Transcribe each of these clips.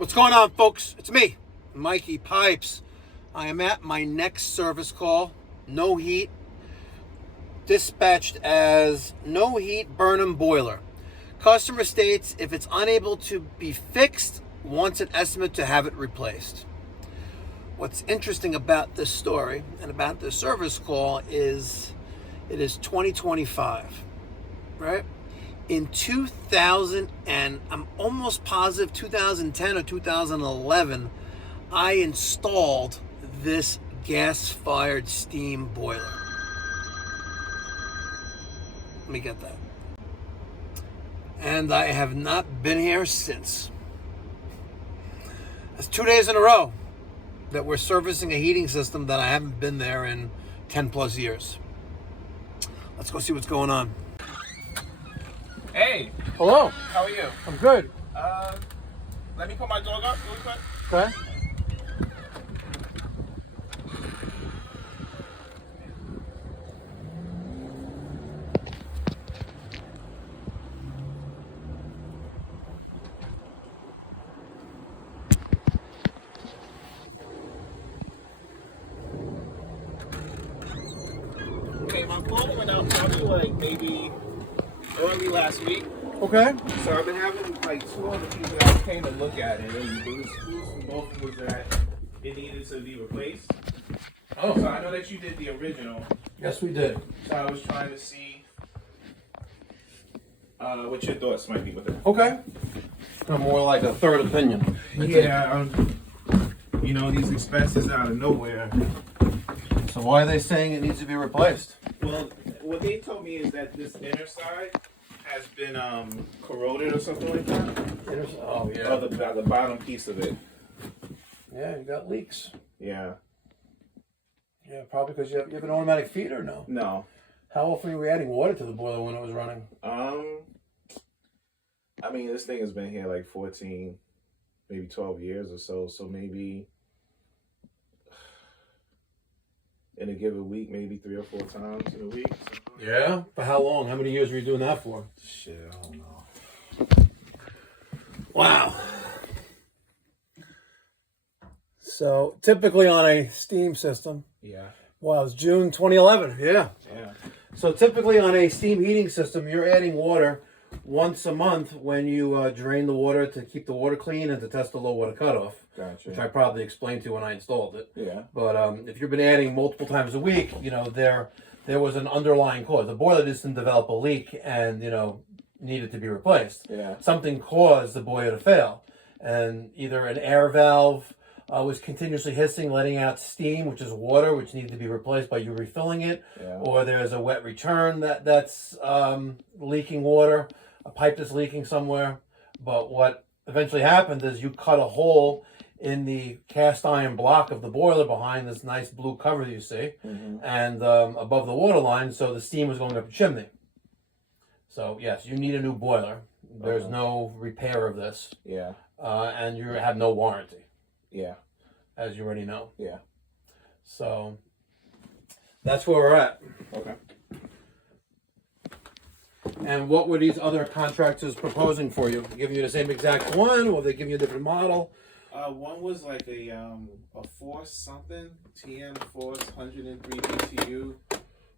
What's going on, folks? It's me, Mikey Pipes. I am at my next service call. No heat. Dispatched as no heat Burnham boiler. Customer states if it's unable to be fixed, wants an estimate to have it replaced. What's interesting about this story and about this service call is it is 2025, right? In 2000, and I'm almost positive 2010 or 2011, I installed this gas-fired steam boiler. Let me get that. And I have not been here since. That's 2 days in a row that we're servicing a heating system that I haven't been there in 10 plus years. Let's go see what's going on. Hey. Hello. How are you? I'm good. Let me put my dog up really quick. Okay. Okay, my phone went out probably like maybe early last week. Okay. So I've been having like two other people that came to look at it, and it was from both of us that it needed to be replaced. Oh. So I know that you did the original. Yes, we did. So I was trying to see what your thoughts might be with it. Okay. More like a third opinion. Yeah. You know, these expenses out of nowhere. So why are they saying it needs to be replaced? Well, what they told me is that this inner side has been corroded or something like that. Oh, yeah. Or the bottom piece of it. Yeah, you got leaks. Yeah. Yeah, probably because you have an automatic feeder now. No. How often were we adding water to the boiler when it was running? I mean, this thing has been here like 14, maybe 12 years or so. So maybe in a given week, maybe 3 or 4 times in a week. Yeah? For how long? How many years were you doing that for? Shit, I don't know. Wow. So typically on a steam system, Yeah. well, it's June 2011. Yeah. Yeah. So typically on a steam heating system, you're adding water once a month when you drain the water to keep the water clean and to test the low water cutoff. Gotcha. Which I probably explained to you when I installed it. Yeah. But if you've been adding multiple times a week, you know, there was an underlying cause. The boiler just didn't develop a leak and, you know, needed to be replaced. Yeah. Something caused the boiler to fail. And either an air valve was continuously hissing, letting out steam, which is water, which needed to be replaced by you refilling it. Yeah. Or there's a wet return that's leaking water, a pipe that's leaking somewhere. But what eventually happened is you cut a hole in the cast iron block of the boiler behind this nice blue cover you see, and above the water line, so the steam was going up the chimney. So yes, you need a new boiler. There's no repair of this. Yeah. And you have no warranty. Yeah. As you already know. Yeah. So that's where we're at. Okay. And what were these other contractors proposing for you? Giving you the same exact one, or they giving you a different model? One was like a Force something, TM Force 103 BTU.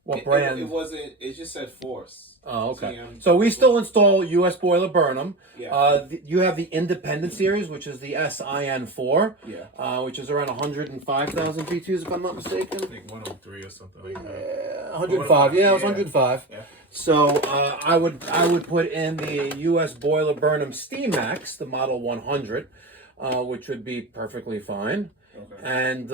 What brand? It wasn't. It just said Force. Oh, okay. TM. So we still install U.S. boiler Burnham. Yeah. You have the Independent series, which is the SIN4. Yeah. Which is around 105,000 BTUs, if I'm not mistaken. I think 103 or something like that. Yeah, 105. Yeah, it was 105. Yeah. So I would put in the U.S. boiler Burnham Steamax, the model 100, which would be perfectly fine. Okay. And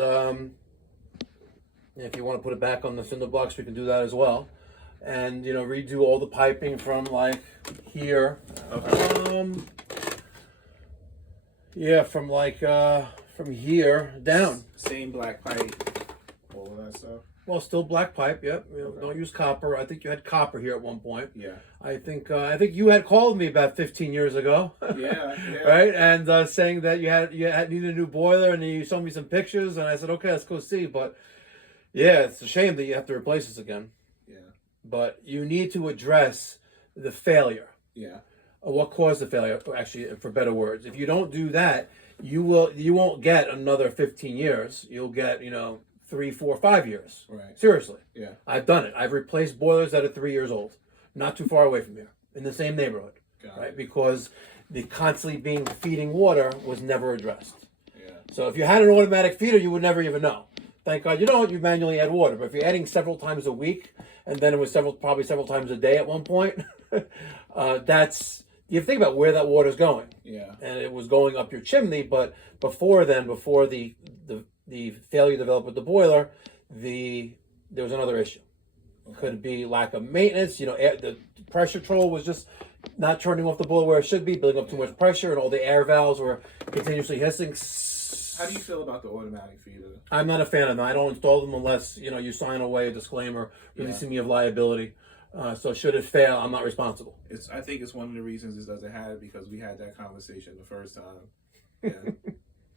if you want to put it back on the cinder blocks, we can do that as well. And you know, redo all the piping from like here. Okay. Yeah, from like from here down. Same black pipe. All of that stuff. Well, still black pipe. Yep. You know, Okay. Don't use copper. I think you had copper here at one point. Yeah. I think you had called me about 15 years ago. Yeah. Right, and saying that you needed a new boiler, and you showed me some pictures, and I said, okay, let's go see. But yeah, it's a shame that you have to replace this again. Yeah. But you need to address the failure. Yeah. What caused the failure? Actually, for better words, if you don't do that, you won't get another 15 years. You'll get 3, 4, 5 years. Right. Seriously. Yeah. I've done it. I've replaced boilers that are 3 years old, not too far away from here, in the same neighborhood, right? Because the constantly being feeding water was never addressed. Yeah. So if you had an automatic feeder, you would never even know. Thank God you don't. You manually add water. But if you're adding several times a week, and then it was probably several times a day at one point, that's, you think about where that water's going. Yeah. And it was going up your chimney, but before the failure developed with the boiler, there was another issue. Okay. Could be lack of maintenance. The pressure control was just not turning off the boiler where it should be, building up too much pressure, and all the air valves were continuously hissing. How do you feel about the automatic feeder? I'm not a fan of them. I don't install them unless you sign away a disclaimer releasing me of liability. So should it fail, I'm not responsible. I think it's one of the reasons it doesn't have it, because we had that conversation the first time. Yeah.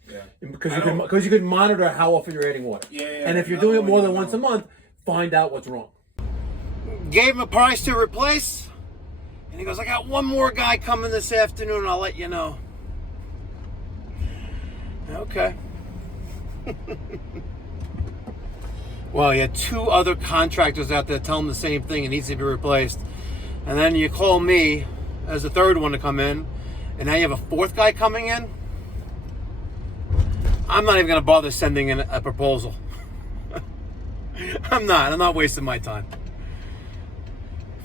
Yeah. Because you can monitor how often you're adding water. Yeah. And if you're doing it more than once a month, find out what's wrong. Gave him a price to replace, and he goes, I got one more guy coming this afternoon, I'll let you know. Okay. Well, you had 2 other contractors out there telling him the same thing, it needs to be replaced. And then you call me as the third one to come in, and now you have a 4th guy coming in. I'm not even going to bother sending in a proposal. I'm not wasting my time.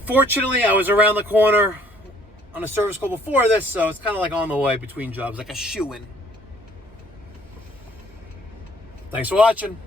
Fortunately, I was around the corner on a service call before this, so it's kind of like on the way between jobs, like a shoe-in. Thanks for watching.